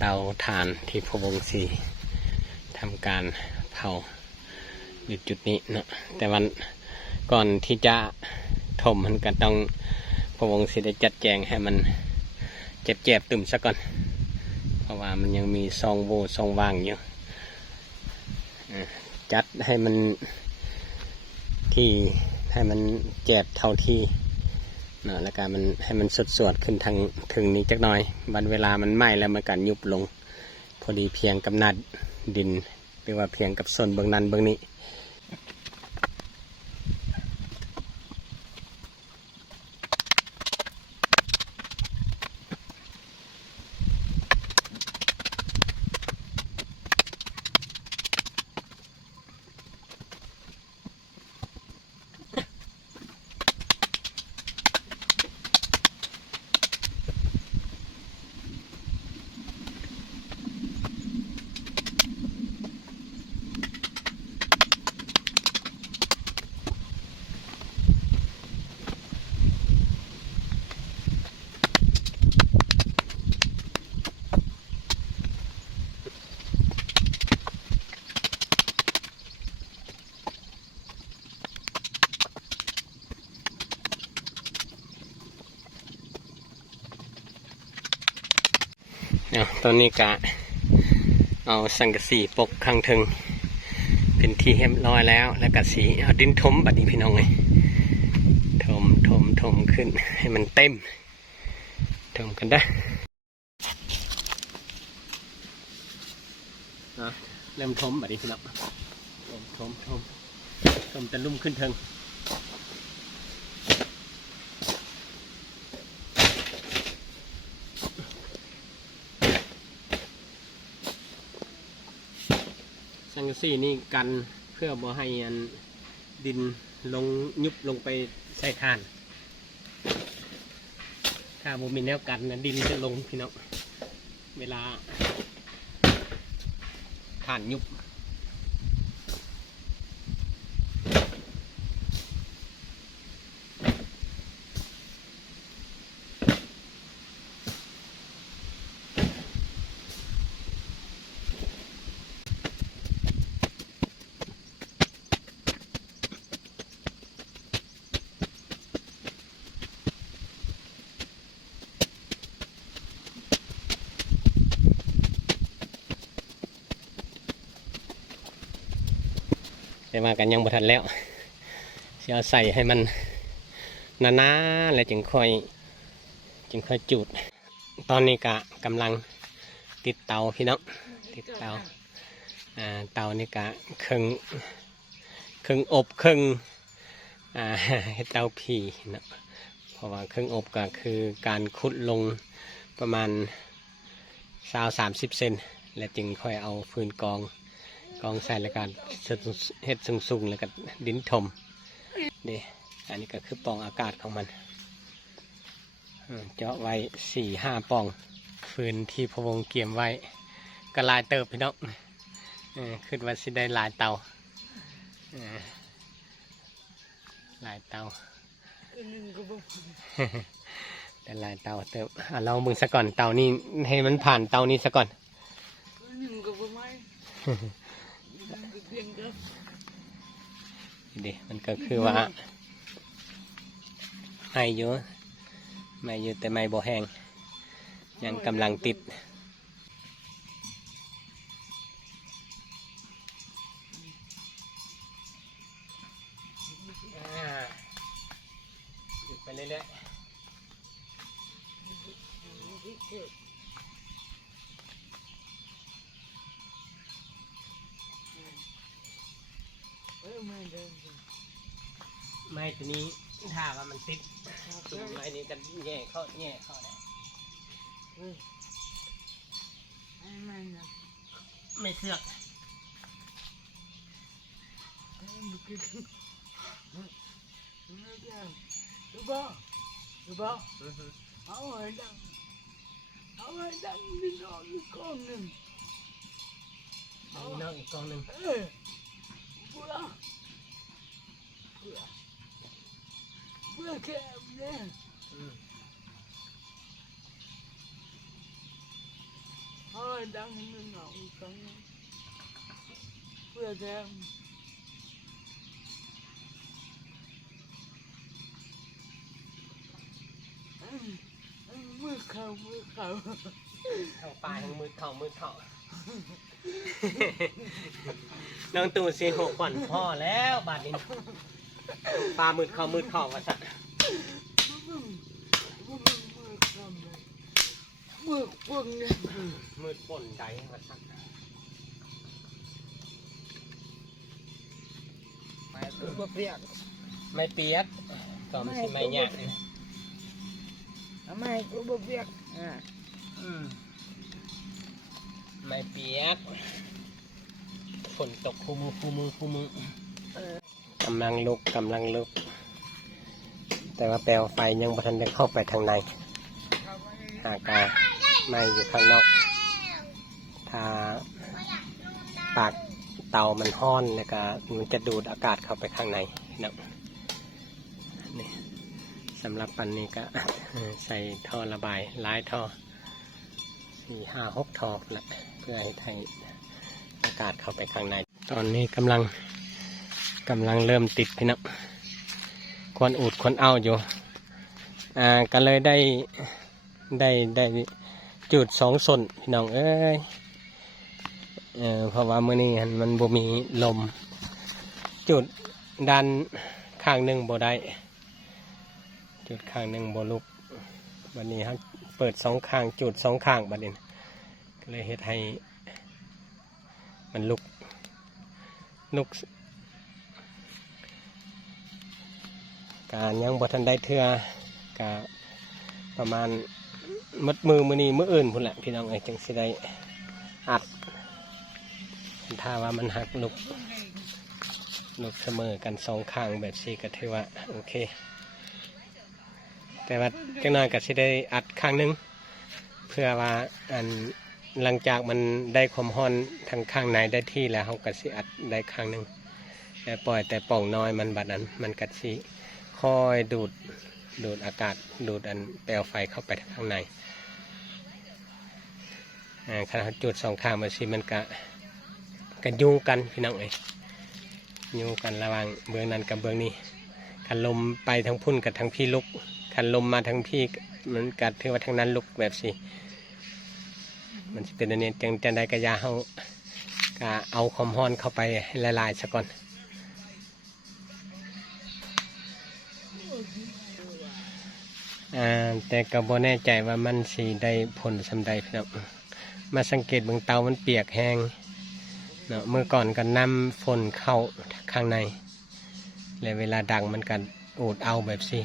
เตาถ่านที่พะวงศรีทำการเผาอยู่จุดนี้เนาะแต่วันก่อนที่จะถมมันก็ต้องพะวงศรีได้จัดแจงให้มันเจ็บๆตุ่มซะก่อน เพราะว่ามันยังมีซองโบซองว่างอยู่จัดให้มันที่ให้มันแจบเท่าที่ เนาะแล้วก็มันให้มันสดสดๆขึ้นทางถึงนี้จักหน่อยวันเวลามันไหม้แล้วมันกันยุบลง พอดีเพียงกับนัดดินหรือว่าเพียงกับส่วนเบื้องนั้นเบื้องนี้ ตอนนี้กะเอาสังกะสีปกข้างถึงเป็นที่เรียบร้อยแล้ว แล้วก็สีเอาดินถมบัดนี้พี่น้องเลยถมถมถมขึ้นให้มันเต็มถมกันได้เอาเริ่มถมบัดนี้พี่น้องถมถมถมถมจะลุ่มขึ้นเทิง สังกะสีนี่กันเพื่อบ่ให้อันดินลงยุบลงไปใส่ทาน ถ้าบ่มีแนวกันนะดินจะลงพี่น้องเวลาทานยุบ แต่ว่ากันยังบ่ทันแล้วจะเอาใส่ให้มันหนาๆแล้วจึงค่อย จึงค่อยจุด ตอนนี้กะกำลังติดเตาพี่น้องติดเตาอ่าเตานี่กะเครื่องเครื่องอบเครื่องอ่าเตาผีนะเพราะว่าเครื่องอบก็คือการขุดลงประมาณสาวสามสิบเซนแล้วจึงค่อยเอาฟืนกอง กองใส่แล้วก็เฮ็ดสูงๆแล้วก็ดินถมนี่อันนี้ก็คือปองอากาศของมันเจาะไว้สี่ห้าปองฟืนที่พวงเกียมไว้ก็ลายเติบพี่น้องขึ้นว่าสิได้ลายเตาลายเตาได้หลายเตาเติบเรามึงซะก่อนเตานี่ให้มันผ่านเตานี้ซะก่อน ดิมันก็คือว่าไม่เยอะไม่เยอะแต่ไม่บ่แห้งยังกำลังติดอ่าติดไปเรื่อยๆ ไม้ตัวนี้ถ้าว่ามันติดตัวไม้นี้จะแย่เข้าแย่เข้าได้ไม่เสือก Được không? Được không? Áo hơi đăng Áo hơi đăng đi đó đi con nè มีนอกอีกกองหนึ่ง Ê Bữa Bữa Bữa kèm nè อืม Áo ให้ดังนิดหน่อยครั้งเพื่อแทนมือเขามือเขาทางปลายทางมือเข่ามือเข่าน้องตู่สีหกก่อนพ่อแล้วบาดนี้ปลามืดเข่ามืดเข่าว่าสัตว์ มือพวกนี้มืดป่นใจว่าสัตว์ไม่เปียกไม่เปียกก็ไม่ใช่ไม่ยากทำไมตัวเปียกอ่าไม่เปียกฝนตกคูมือคูมือคูมือกำลังลุกกำลังลุก แต่ว่าแปลวไฟยังบ่ทันได้เข้าไปทางในทำไมหากา ไม่อยู่ข้างนอก ถ้าปากเตามันห้อนแล้วก็มันจะดูดอากาศเข้าไปข้างในนะนี่สำหรับปันนี้ก็ใส่ท่อระบายหลายท่อสี่ห้าหกท่อละเพื่อให้ไทยอากาศเข้าไปข้างใน ตอนนี้กำลังกำลังเริ่มติดพี่นักควนอูดควนเอาอยู่ อ่าก็เลยได้ได้ได้ จุดสองส่วนพี่น้องเอ้ยเออเพราะว่ามื่อนี้หั่นมันบ่มีลม จุดดันข้างหนึ่งบ่ได้ จุดข้างหนึ่งบ่ลุกบัดนี้ฮะเปิดสองข้างจุดสองข้างบัดนี้ก็เลยเฮ็ดให้มันลุกลุกการยังบ่ทันได้เทื่อกะประมาณ มัดมือมือนี้มืออื่นพุ่นแหละพี่น้องไอ้จังสิได้อัดถ้าว่ามันหักลุกลุกเสมอกันสองข้างแบบซีก็ถือว่าโอเค แต่ว่าจังน้อยก็สิได้อัดข้างหนึง เพื่อว่าอันหลังจากมันได้ความร้อนทางข้างในได้ที่แล้วเขาก็สิอัดได้ข้างหนึงแต่ปล่อยแต่ป่องน้อยมันบัดนั้น มันก็สิค่อยดูด ดูดอากาศดูดอันเปลวไฟเข้าไปข้างในอ่าขณะจุดสองข้างมันสิมันกะกันยุ่งกันพี่น้องเอ้ยยุ่งกันระหว่างเบื้องนั้นกับเบื้องนี้คันลมไปทางพุ่นกับทางพี่ลุกคันลมมาทางพี่มันกัดถือว่าทางนั้นลุกแบบสิมันจะเป็นอันนี้จังจังได้กระยาเขากะเอาความร้อนเข้าไปละลายซะก่อน แต่ก็บ่แน่ใจว่ามันสีได้ผลสำใดพี่น้องมาสังเกตเบื้องเตามันเปียกแห้งเนาะเมื่อก่อนก็นำฝนเข้าข้างใน และเวลาดังมันก็อูดเอาแบบสิ